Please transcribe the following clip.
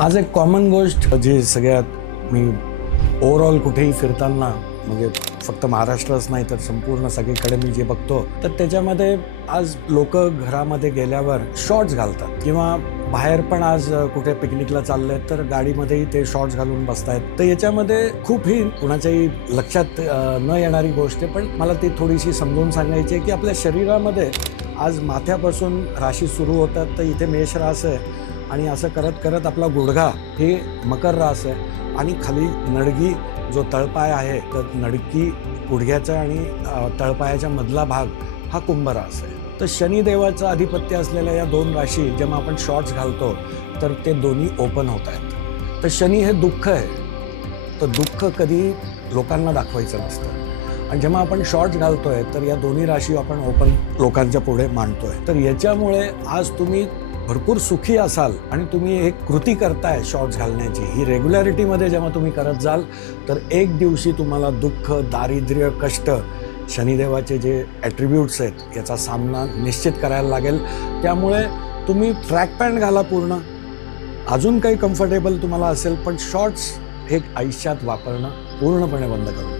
आज एक कॉमन गोष्ट जी सगळ्यात मी ओव्हरऑल कुठेही फिरताना म्हणजे फक्त महाराष्ट्रच नाही तर संपूर्ण सगळीकडे मी जे बघतो तर त्याच्यामध्ये आज लोक घरामध्ये गेल्यावर शॉर्ट्स घालतात किंवा बाहेर पण आज कुठे पिकनिकला चालले तर गाडीमध्येही ते शॉर्ट्स घालून बसतायत. तर याच्यामध्ये खूप ही कुणाच्याही लक्षात न येणारी गोष्ट आहे, पण मला ती थोडीशी समजून सांगायची आहे की आपल्या शरीरामध्ये आज माथ्यापासून राशी सुरू होतात तर इथे मेष रास आहे आणि असं करत करत आपला गुडघा हे मकर रास आहे आणि खाली नडगी जो तळपाय आहे तर नडकी गुडघ्याचा आणि तळपायाच्या मधला भाग हा कुंभ रास आहे. तर शनिदेवाचं आधिपत्य असलेल्या या दोन राशी जेव्हा आपण शॉर्ट्स घालतो तर ते दोन्ही ओपन होत आहेत. तर शनी हे दुःख आहे, तर दुःख कधी लोकांना दाखवायचं नसतं आणि जेव्हा आपण शॉर्ट्स घालतोय तर या दोन्ही राशी आपण ओपन लोकांच्या पुढे मांडतोय. तर याच्यामुळे आज तुम्ही भरपूर सुखी असाल आणि तुम्ही एक कृती करताय शॉर्ट्स घालण्याची, ही रेग्युलॅरिटीमध्ये जेव्हा तुम्ही करत जाल तर एक दिवशी तुम्हाला दुःख, दारिद्र्य, कष्ट, शनिदेवाचे जे ॲट्रिब्यूट्स आहेत याचा सामना निश्चित करायला लागेल. त्यामुळे तुम्ही ट्रॅक पॅन्ट घाला पूर्ण, अजून काही कम्फर्टेबल तुम्हाला असेल, पण शॉर्ट्स हे आयुष्यात वापरणं पूर्णपणे बंद करू.